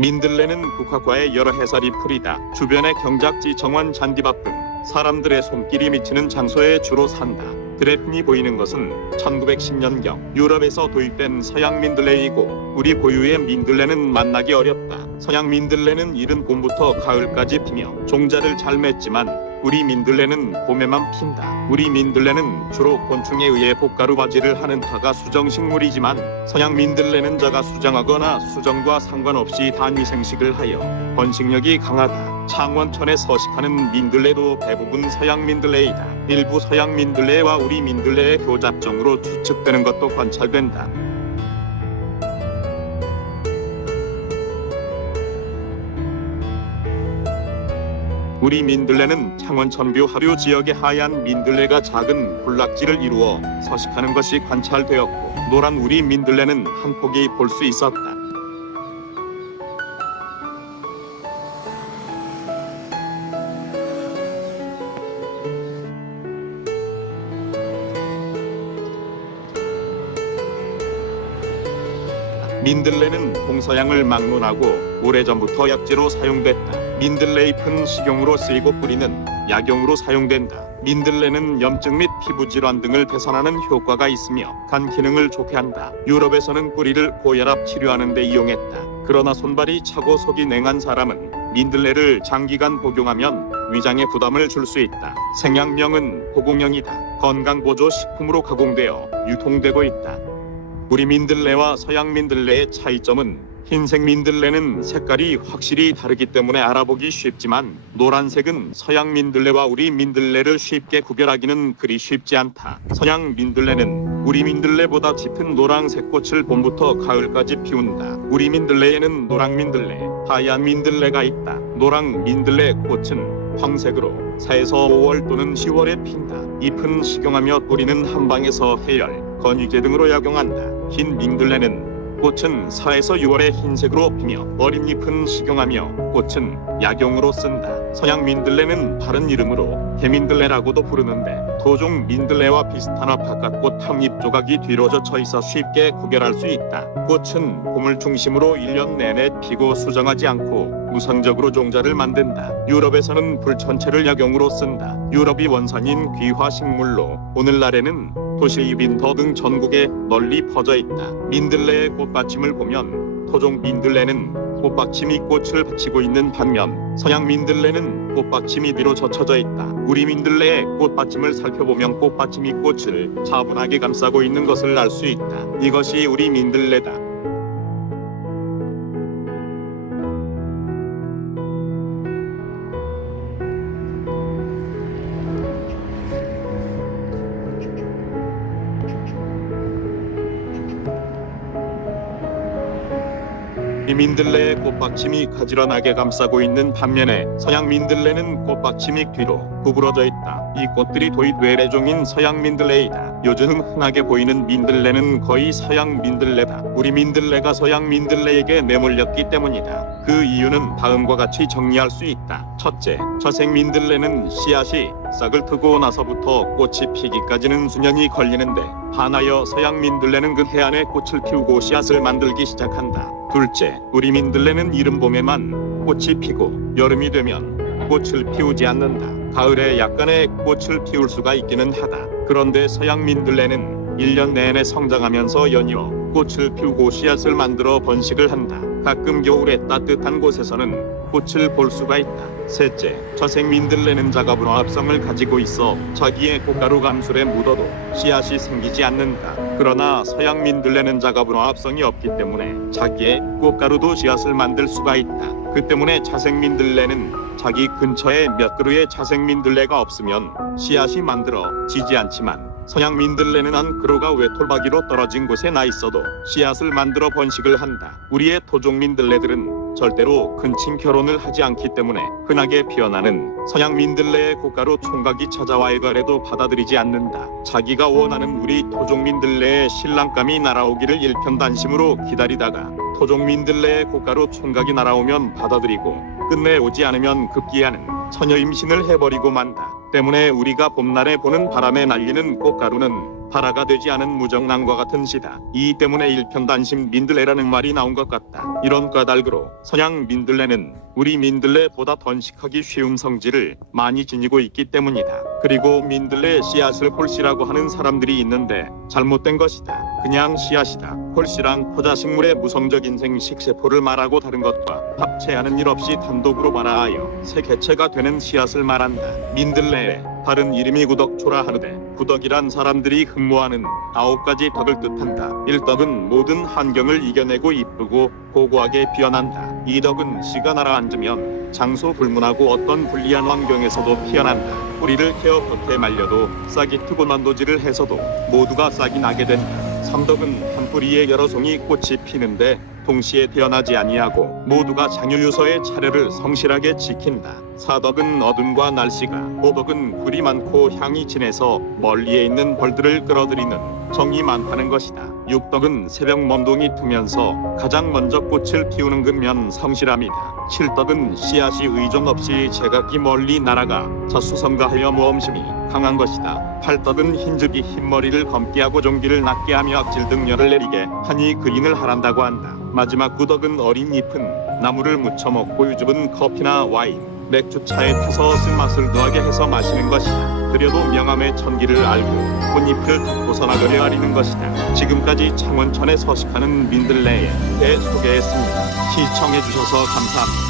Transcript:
민들레는 국화과의 여러 해살이 풀이다. 주변의 경작지, 정원, 잔디밭 등 사람들의 손길이 미치는 장소에 주로 산다. 들에 흔히 보이는 것은 1910년경 유럽에서 도입된 서양 민들레이고, 우리 고유의 민들레는 만나기 어렵다. 서양 민들레는 이른 봄부터 가을까지 피며 종자를 잘 맺지만 우리 민들레는 봄에만 핀다. 우리 민들레는 주로 곤충에 의해 볶가루 바지를 하는 다가 수정식물이지만 서양 민들레는 자가 수정하거나 수정과 상관없이 단위생식을 하여 번식력이 강하다. 창원천에 서식하는 민들레도 대부분 서양 민들레이다. 일부 서양 민들레와 우리 민들레의 교잡종으로 추측되는 것도 관찰된다. 우리 민들레는 창원천교 하류 지역의 하얀 민들레가 작은 군락지를 이루어 서식하는 것이 관찰되었고, 노란 우리 민들레는 한 폭이 볼 수 있었다. 민들레는 동서양을 막론하고 오래전부터 약재로 사용됐다. 민들레 잎은 식용으로 쓰이고 뿌리는 약용으로 사용된다. 민들레는 염증 및 피부질환 등을 개선하는 효과가 있으며 간 기능을 좋게 한다. 유럽에서는 뿌리를 고혈압 치료하는 데 이용했다. 그러나 손발이 차고 속이 냉한 사람은 민들레를 장기간 복용하면 위장에 부담을 줄 수 있다. 생약명은 보공형이다. 건강보조식품으로 가공되어 유통되고 있다. 우리 민들레와 서양 민들레의 차이점은 흰색 민들레는 색깔이 확실히 다르기 때문에 알아보기 쉽지만 노란색은 서양 민들레와 우리 민들레를 쉽게 구별하기는 그리 쉽지 않다. 서양 민들레는 우리 민들레보다 짙은 노란색 꽃을 봄부터 가을까지 피운다. 우리 민들레에는 노랑 민들레, 하얀 민들레가 있다. 노랑 민들레 꽃은 황색으로 4에서 5월 또는 10월에 핀다. 잎은 식용하며 뿌리는 한방에서 해열, 건유제 등으로 약용한다. 흰 민들레는 꽃은 4에서 6월에 흰색으로 피며 어린 잎은 식용하며 꽃은 약용으로 쓴다. 서양 민들레는 다른 이름으로 개민들레라고도 부르는데 토종 민들레와 비슷하나 바깥꽃 탑잎 조각이 뒤로 젖혀 있어 쉽게 구별할 수 있다. 꽃은 봄을 중심으로 1년 내내 피고 수정하지 않고 무상적으로 종자를 만든다. 유럽에서는 풀 전체를 약용으로 쓴다. 유럽이 원산인 귀화식물로 오늘날에는 도시 윈터 등 전국에 널리 퍼져 있다. 민들레의 꽃받침을 보면 토종 민들레는 꽃받침이 꽃을 받치고 있는 반면 서양 민들레는 꽃받침이 뒤로 젖혀져 있다. 우리 민들레의 꽃받침을 살펴보면 꽃받침이 꽃을 차분하게 감싸고 있는 것을 알 수 있다. 이것이 우리 민들레다. 이 민들레의 꽃받침이 가지런하게 감싸고 있는 반면에 서양 민들레는 꽃받침이 뒤로 구부러져 있다. 이 꽃들이 도입 외래종인 서양 민들레이다. 요즘 흔하게 보이는 민들레는 거의 서양 민들레다. 우리 민들레가 서양 민들레에게 내몰렸기 때문이다. 그 이유는 다음과 같이 정리할 수 있다. 첫째, 저색 민들레는 씨앗이 싹을 트고 나서부터 꽃이 피기까지는 수년이 걸리는데 반하여 서양 민들레는 그 해안에 꽃을 피우고 씨앗을 만들기 시작한다. 둘째, 우리 민들레는 이른 봄에만 꽃이 피고 여름이 되면 꽃을 피우지 않는다. 가을에 약간의 꽃을 피울 수가 있기는 하다. 그런데 서양 민들레는 1년 내내 성장하면서 연이어 꽃을 피우고 씨앗을 만들어 번식을 한다. 가끔 겨울에 따뜻한 곳에서는 꽃을 볼 수가 있다. 셋째, 저색 민들레는 자가분화합성을 가지고 있어 자기의 꽃가루 감술에 묻어도 씨앗이 생기지 않는다. 그러나 서양 민들레는 자가분화합성이 없기 때문에 자기의 꽃가루도 씨앗을 만들 수가 있다. 그 때문에 자색 민들레는 자기 근처에 몇 그루의 자색 민들레가 없으면 씨앗이 만들어지지 않지만 서양 민들레는 한 그루가 외톨박이로 떨어진 곳에 나 있어도 씨앗을 만들어 번식을 한다. 우리의 토종 민들레들은 절대로 근친 결혼을 하지 않기 때문에 흔하게 피어나는 서양 민들레의 꽃가루 총각이 찾아와 애걸해도 받아들이지 않는다. 자기가 원하는 우리 토종 민들레의 신랑감이 날아오기를 일편단심으로 기다리다가 토종 민들레의 꽃가루 총각이 날아오면 받아들이고 끝내 오지 않으면 급기야는 처녀 임신을 해버리고 만다. 때문에 우리가 봄날에 보는 바람에 날리는 꽃가루는 발화가 되지 않은 무정랑과 같은 시다. 이 때문에 일편단심 민들레라는 말이 나온 것 같다. 이런 까닭으로 서양 민들레는 우리 민들레보다 번식하기 쉬운 성질을 많이 지니고 있기 때문이다. 그리고 민들레 씨앗을 홀씨라고 하는 사람들이 있는데 잘못된 것이다. 그냥 씨앗이다. 홀씨랑 포자식물의 무성적인 생식세포를 말하고 다른 것과 합체하는 일 없이 단독으로 발화하여 새 개체가 되는 씨앗을 말한다. 민들레의 다른 이름이 구덕초라 하는데 구덕이란 사람들이 흠모하는 9가지 덕을 뜻한다. 1덕은 모든 환경을 이겨내고 이쁘고 고고하게 피어난다. 2덕은 씨가 날아앉으면 장소 불문하고 어떤 불리한 환경에서도 피어난다. 뿌리를 캐어 겉에 말려도 싹이 트고 만도질을 해서도 모두가 싹이 나게 된다. 3덕은 한 뿌리에 여러 송이 꽃이 피는데 동시에 태어나지 아니하고 모두가 장유유서의 차례를 성실하게 지킨다. 4덕은 어둠과 날씨가, 5덕은 꿀이 많고 향이 진해서 멀리에 있는 벌들을 끌어들이는 정이 많다는 것이다. 6덕은 새벽 먼동이 트면서 가장 먼저 꽃을 피우는 근면 성실함이다. 7덕은 씨앗이 의존 없이 제각기 멀리 날아가 자수성가하여 모험심이 강한 것이다. 8덕은 흰즙이 흰머리를 검게 하고 종기를 낮게 하며 악질 등 열을 내리게 하니 그인을 하란다고 한다. 마지막 9덕은 어린 잎은 나무를 무쳐 먹고 유즙은 커피나 와인, 맥주차에 타서 쓴맛을 더하게 해서 마시는 것이다. 그려도 명함의 천기를 알고 꽃잎을 듣고서 나그려 아리는 것이다. 지금까지 창원천에 서식하는 민들레에 대해 소개했습니다. 시청해주셔서 감사합니다.